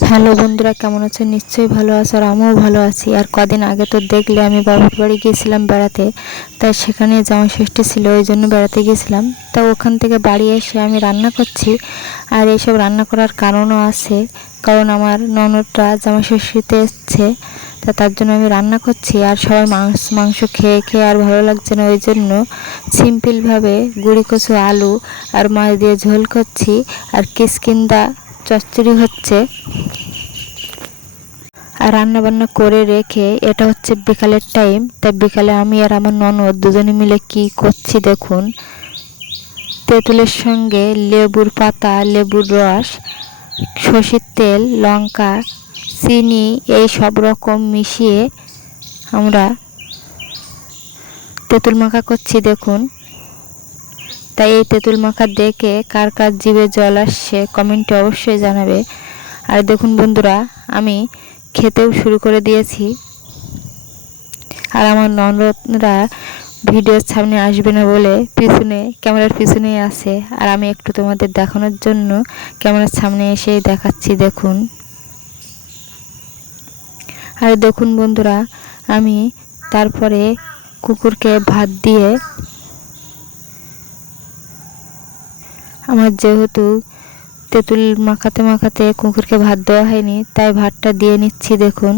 Hello বন্ধুরা, কেমন আছেন? নিশ্চয়ই ভালো আছো আর আমিও ভালো আছি। আর কদিন আগে তো দেখলে আমি বাবুর বাড়ি গিয়েছিলাম বেড়াতে, তাই সেখানে জামা ষষ্ঠী ছিল, ওই জন্য বেড়াতে গিয়েছিলাম। তা ওখান থেকে বাড়ি এসে আমি রান্না করছি, আর এইসব রান্না করার কারণও আছে, কারণ আমার ননদরা জামা ষষ্ঠীতে এসছে, তা তার জন্য আমি রান্না করছি, আর সবাই মাংস মাংস খেয়ে খেয়ে আর ভালো লাগছে না, ওই জন্য সিম্পলভাবে গুঁড়ি কচু, আলু আর মাছ দিয়ে ঝোল করছি, আর কিসকিন্দা চচ্চড়ি হচ্ছে। আর রান্না বান্না করে রেখে এটা হচ্ছে বিকালের টাইম তাই বিকালে আমি আর আমার ননদ দুজনে মিলে কি করছি দেখুন। তেঁতুলের সঙ্গে লেবুর পাতা, লেবুর রস, সর্ষের তেল, লঙ্কা, চিনি, এই সব রকম মিশিয়ে আমরা তেঁতুল মাখা করছি দেখুন। তাই এই তেঁতুল মাখা দেখে কার কার জিভে জল আসছে কমেন্টে অবশ্যই জানাবে। আর দেখুন বন্ধুরা, আমি খেতেও শুরু করে দিয়েছি। আর আমার ননদরা ভিডিওর সামনে আসবে না বলে পিছনে ক্যামেরার পিছনেই আছে। আর আমি একটু তোমাদের দেখানোর জন্য ক্যামেরার সামনে এসেই দেখাচ্ছি, দেখুন। আর দেখুন বন্ধুরা, আমি তারপরে কুকুরকে ভাত দিয়ে আমার যেহেতু তেঁতুল মাখাতে মাখাতে কুকুরকে ভাত দেওয়া হয়নি, তাই ভাতটা দিয়ে নিচ্ছি, দেখুন।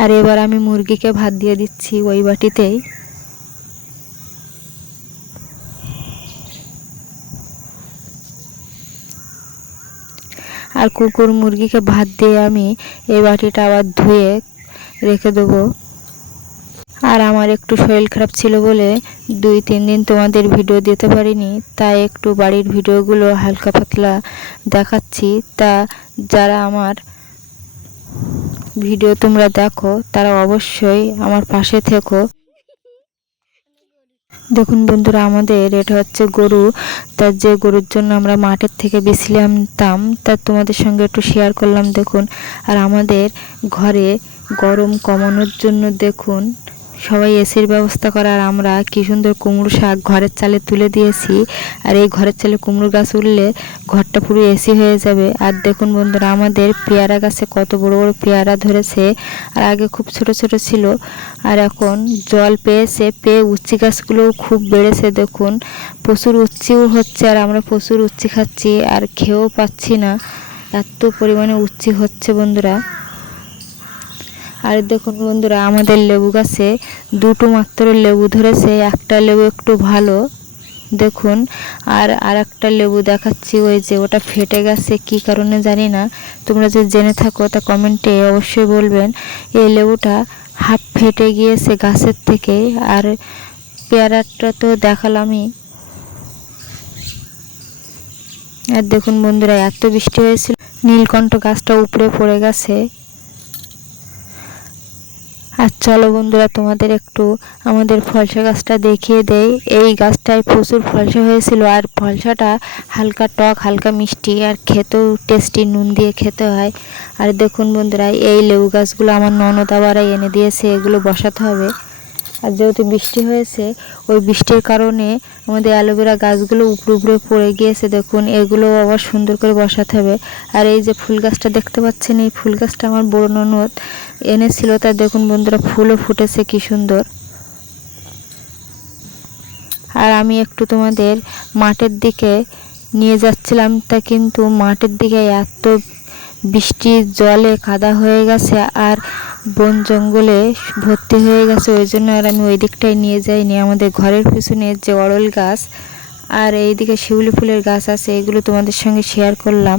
আর এবার আমি মুরগিকে ভাত দিয়ে দিচ্ছি ওই বাটিতেই। আর কুকুর মুরগিকে ভাত দিয়ে আমি এই বাটিটা আবার ধুয়ে রেখে দেবো। আর আমার একটু শরীর খারাপ ছিল বলে দুই, তিন দিন তোমাদের ভিডিও দিতে পারিনি, তাই একটু বাড়ির ভিডিওগুলো হালকা পাতলা দেখাচ্ছি। তা যারা আমার ভিডিও তোমরা দেখো, তারা অবশ্যই আমার পাশে থেকো। দেখুন বন্ধুরা, আমাদের এটা হচ্ছে গরু। তার যে গরুর জন্য আমরা মাঠের থেকে বেছিলাম তাম তা তোমাদের সঙ্গে একটু শেয়ার করলাম, দেখুন। আর আমাদের ঘরে গরম কমানোর জন্য দেখুন সবাই এসির ব্যবস্থা করার আমরা কি সুন্দর কুমড়ো শাক ঘরের চালে তুলে দিয়েছি। আর এই ঘরের চালে কুমড়ো গাছ উঠলে ঘরটা পুরো এসি হয়ে যাবে। আর দেখুন বন্ধুরা, আমাদের পেয়ারা গাছে কত বড় বড় পেয়ারা ধরেছে। আর আগে খুব ছোট ছোট ছিল। আর এখন জল পেয়েছে, পেয়ে উচ্চি গাছগুলোও খুব বেড়েছে দেখুন। প্রচুর উচ্চিও হচ্ছে আর আমরা প্রচুর উচ্চি খাচ্ছি আর খেয়েও পাচ্ছি না। এত পরিমাণে উচ্চি হচ্ছে বন্ধুরা। আর দেখুন বন্ধুরা, আমাদের লেবু গাছে দুটো মাত্র লেবু ধরেছে, একটা লেবু একটু ভালো, দেখুন। আর আর একটা লেবু দেখাচ্ছি, ওই যে ওটা ফেটে গেছে, কি কারণে জানি না। তোমরা যে জেনে থাকো, তা কমেন্টে অবশ্যই বলবেন। এই লেবুটা হাফ ফেটে গিয়েছে গাছের থেকে, আর পেয়ারাটা তো দেখালামই। আর দেখুন বন্ধুরা, এত বৃষ্টি হয়েছিল, নীলকণ্ঠ গাছটা উপরে পড়ে গেছে। আর চলো বন্ধুরা, তোমাদের একটু আমাদের ফলসা গাছটা দেখিয়ে দেই। এই গাছটায় প্রচুর ফলসা হয়েছিল আর ফলসাটা হালকা টক, হালকা মিষ্টি আর খেতেও টেস্টি নুন দিয়ে খেতে হয়। আর দেখুন বন্ধুরা, এই লেবু গাছগুলো আমার ননদ আবার এনে দিয়েছে, এগুলো বসাতে হবে। আর যেহেতু বৃষ্টি হয়েছে, ওই বৃষ্টির কারণে আমাদের অ্যালোভেরা গাছগুলো উপরে উপরে পড়ে গিয়েছে। দেখুন, এগুলো আবার সুন্দর করে বসাতে হবে। আর এই যে ফুল গাছটা দেখতে পাচ্ছেন, এই ফুল গাছটা আমার বড় ননদ এনেছিল। তা দেখুন বন্ধুরা, ফুলও ফুটেছে, কি সুন্দর। আর আমি একটু তোমাদের মাঠের দিকে নিয়ে যাচ্ছিলাম, তা কিন্তু মাঠের দিকে এত বৃষ্টির জলে কাদা হয়ে গেছে আর বন জঙ্গলে ভর্তি হয়ে গেছে। ওই জন্য আর আমি ওই দিকটায় নিয়ে যাইনি। আমাদের ঘরের পিছনে যে অরল গাছ আর এইদিকে শিউলি ফুলের গাছ আছে, এগুলো তোমাদের সঙ্গে শেয়ার করলাম।